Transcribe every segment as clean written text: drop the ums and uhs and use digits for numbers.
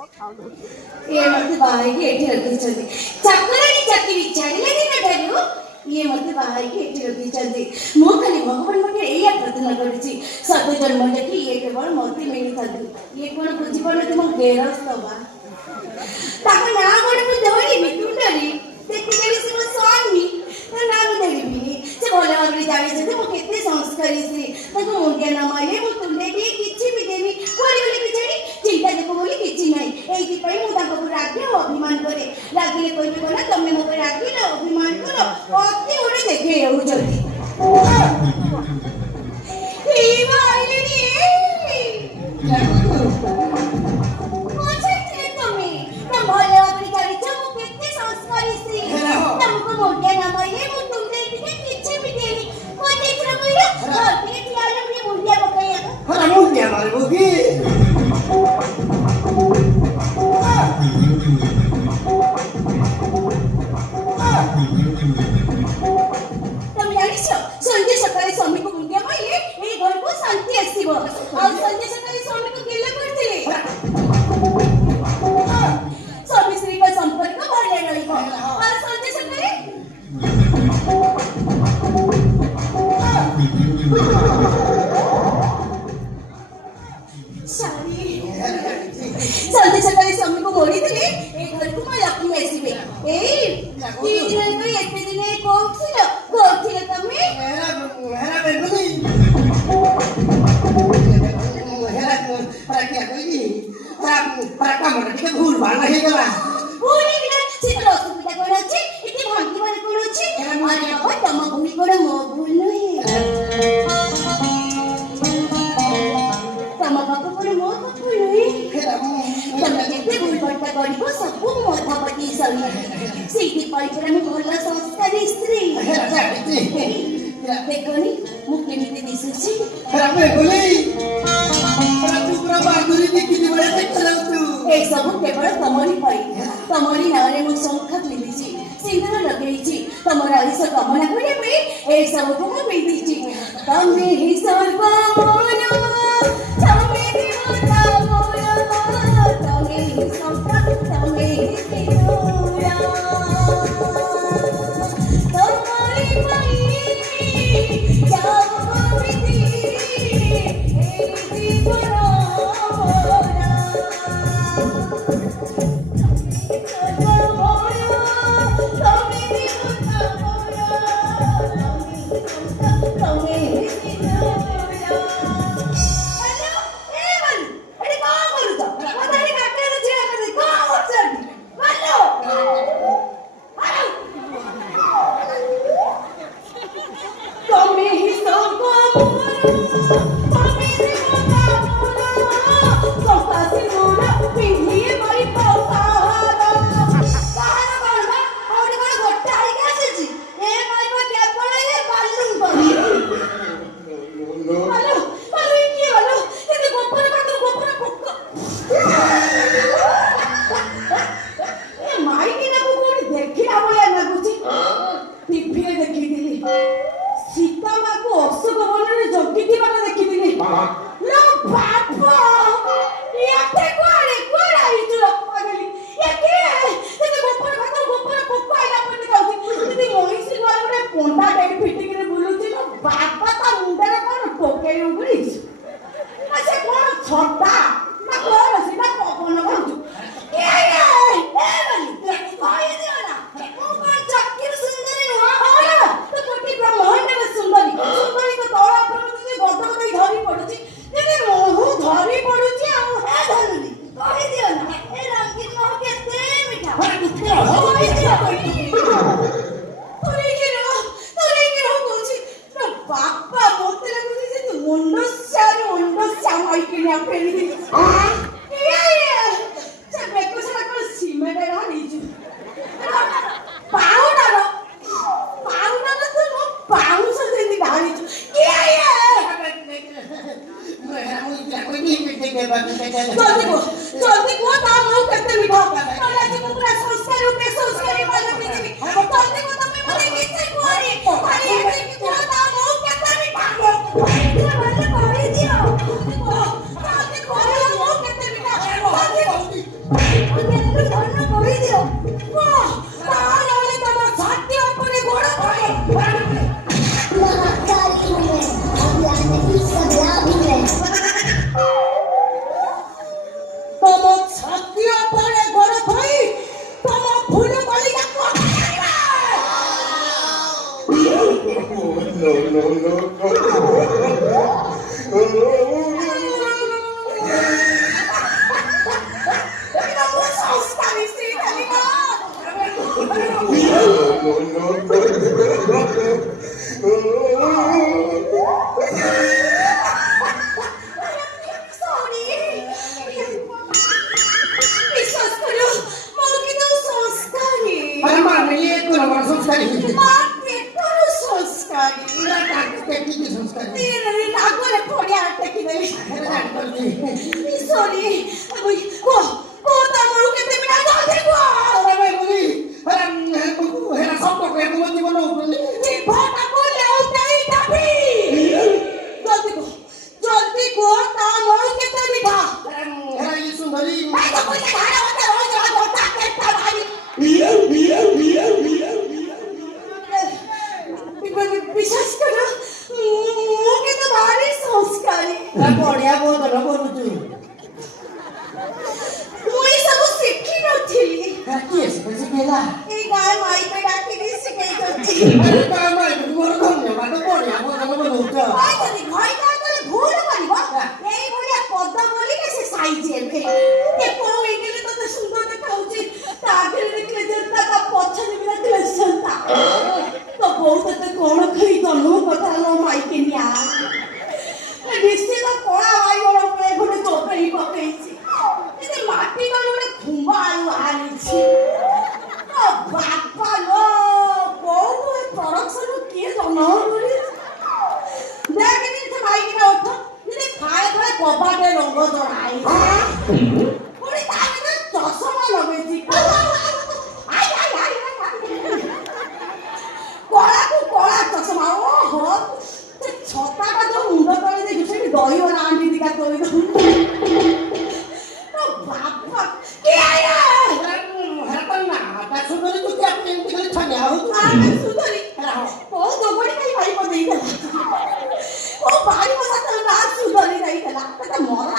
ये मत बाहर की एठी रखी चलती चक्करानी चक्की छाड़िलानी ना डालू ये मत बाहर की एठी रखी चलती मो खाली भगवान मते एया प्रार्थना करछि सत जन्म देखि ये केवल मोती मिली थांती ये कोन बुझी पड़ले तुम गेरस तबा ताको ना गोडे मु धोली बिटुंडरी देखि केली से स्वामी ना नाम देली बिनी से भले भाबरे जानि से मो केते संस्कारी से ताको मुंडिया ना मारे मो तुंडे भी किछि भी देनी कोरी बोली बिचारी चिंता देखो बोली किछि नाही एई पई मु ताको रागी अभिमान करे रागिले कहबे कोना तमे मो रागी ना अभिमान करो अति ओडे देखे रहउ जल्दी ए भाईले नी अच्छा थे तमे तम भले अपनी गाड़ी चमो केते संस्कारी से तुमको मोटिया ना मारे मु तुमने के किछि भी देनी को देख रहा कोई और के दिया ने मुंडिया पकाया हरा मुंडिया मारे बोगी तुम जानिছো संजय सकाळी स्वामी को मुंडिया मारले ए घर को शांति आसीबो और संजय सकाळी स्वामी को केले करथिले स्वामी श्री का संपर्क भले रहिबो और संजय सकाळी संजय सकाळी स्वामी को मोड़ी दिले ए घर को लक्ष्मी आसीबे ए तीन दिन एते दिन कोथिलो कोथिले तमे हेरा बेगुली हेरा para क्या कोई para काम के भूल भाल नहीं गला भूली बिना चित्र असुविधा कोन अछि इति भांति माने कोन अछि अरे बाबा तम भूली कोन मो भूल नहीं तम बाबा कोन मो भूल नहीं तम केते भूल पड़ता करिबो सब मोथा पति सही सीधी पाई पर हम भला संस्कारी स्त्री देखोनी मुक्ति नीति दिसुछि हेरा बेगुली para tu pra बागुरी दिखि बड़े देख तू ए सब केवल तमरी पाई तमरी नारे मु संखा पिंदिछि सिंदूर लगेछि तमरा आयुष कामना करे पे ए सब को मु पिंदिछि तमे ही सर्वमन तमे ही होता मोर तमे ही संखा तमे ही सिंदूरा तमरी पाई जाओ प्रीति ए जीवन ଧନ କରିଦିଅ ତାହେଲେ ତମ ଛାତି ଉପରେ ଗୋଡ଼ ଧରେ महाकाली हूँ मैं, अभी आने की सजा हूँ मैं। ତମ ଛାତି ଉପରେ ଗୋଡ଼ ଧରି ତମ ଫୁଲ କଲିଜାକୁ ଅଟକାଇବା। ଏଇଟା ମୋ ସଂସ୍କାରୀ ସ୍ତ୍ରୀ କାଲିକା। Sorry. বিশ্বাস করো মো কিন্তু সংস্কারী अरे मारने ये तो हमारा संस्कारी है। মা পেটর সংস্কারী मेरा टाके की संस्कारी। তিন আগরে পড়ে আটকে দেই अरे जान कर दी। সরি আমি কো তামরু কেতে বিনা জল দেবো अरे भाई बोली, अरे सब तो कहते हैं जीवन में ऊपर नहीं। তুই ভটা করলে ওটাই যাবি জলদি কো তামরু কেতে বিনা अरे ये सुंदरी। ভাই তো কই ধারা হতে রোজ রোজ ওটা কেটে ভাই বিশ্বাস করো মো কিন্তু ভারি সংস্কারী अरे बढ़िया बहुत है बोलू तू। ମୁଁ ଏସବୁ ଶିଖିନଥିଲି क्या कैसे खेला? ଏଇ ଗାଁ ମାଇପେ ଡାକିକି ଶିଖେଇଛନ୍ତି अरे काम है मोर धन्यवाद बढ़िया बोलू तो। କହିଛନ୍ତି ଘଇ କାହାକୁ ଭୁଲ କରିବ ଏଇ ଭଳିଆ ପଦ ବୋଲିକି ସେ ସାଇଜ ହେବେ ଏ କୋଉ ଏଙ୍ଗେଲେ ତତେ ସୁନ୍ଦର ଦେଖାଉଛି ତା ଆଗରେ ଦେଖିଲେ ଯେନ୍ତା ତା ପଛରେ ବି ଦେଖିଲେ ସେନ୍ତା ତ ବୋଉ ତତେ କଣ ଖାଇ ଜନ୍ମ କଥା लो ମାଇକେ ନିଆ ନିଶ୍ଚିତ କଳା ବାଇଗଣ ଉପରେ ଗୋଟେ ଚୋପେଇ ପକେଇଛି ଏତେ ମାଟି ତଳେ ଗୋଟେ ଖୁମ୍ବ ଆଳୁ ଆଣିଛି ବାପା ଲୋ କୋଉ ପ୍ରଡକ୍ସନ କିଏ ଜନ୍ମ କରି দেখেনি সে মাইকিনা ওঠো যদি খায় খায় কবাটে রঙ জড়াই ওরে তাহলে চশমা লগাইছি আই আই আই কলা চশমা ওহো ছটাটা তো মুন্ড তলে দেখি সেটি দহিবরা আন্টি দিকা তৈরি বাবা কে আইরা हरपन ना आता सुंदरी तू क्या अपने निकल छाने आओ तू। আমি সুন্দরী ও দোগড়ি খাই ভাই পদে ও ভাই বসাতে না সুন্দরী যাইতলা তা মরা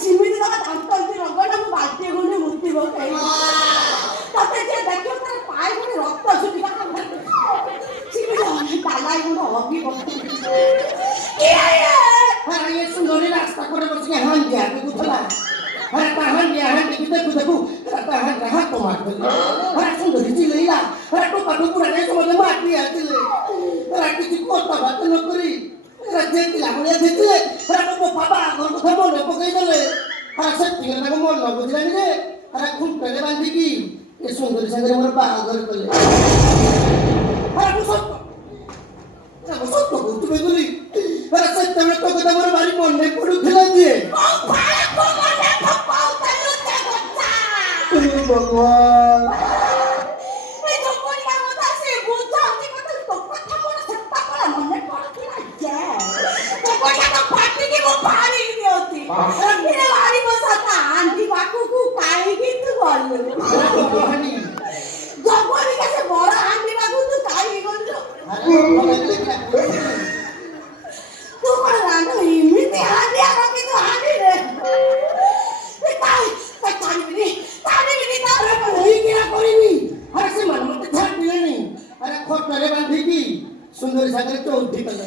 সিমিতি না দান্ত দি রগড়া মু বালতি গুনে মুতি বকাই তাতে যে দেখিও তার পায়ে গুনে রক্ত ছুটি না সিমিতি তালাই গুনে হগি বকাই কে আইরে अरे ये सुंदरी रास्ता करे बस के हां दिया तू कुथला। अरे ताहन दिया हां देखू देखू ताहन रहा तो मार दे। अरे सुंदरी जी लेला अरे तो पाटू पूरा नहीं समझ मार दिया दिले। अरे किसी को तो बात न करी। अरे जेती ला बोले जेती अरे तो पापा घर को मन न पकई देले। अरे से तिगला को मन न बुझला नि रे। अरे खूब करे बांधी की ये सुंदरी संगे मोर बागर कले। अरे वो सब तो बहुत बेगुली। अरे सत्य में तो कदम मोर बारी मन नहीं पड़ू खिला दिए। ও ভাড়া কোমনে ফপাও তালু চাগতা भगवान এই দোগড়ি আমতা সে বুঝাউনি কথা তো কথা মোর সত্তা কলা মনে পড়তি না যে দোগড়ি তো পাটি কি মো পানি দিওতি এরে বাড়ি বসাতা আন্টি বাকুকু কাইকি তু বললু कहानी দোগড়ি কাছে বড় আন্টি বাকু তু কাইকি গললু তু কোন রান্না ইমিতে হানি আমাকে তো হানি রে তাই তাই বিনি তারে वही क्या करेगी अरे से मन मत छाट दिया नहीं अरे खोट करे बांधी की सुंदर सागर तो उठी कर ले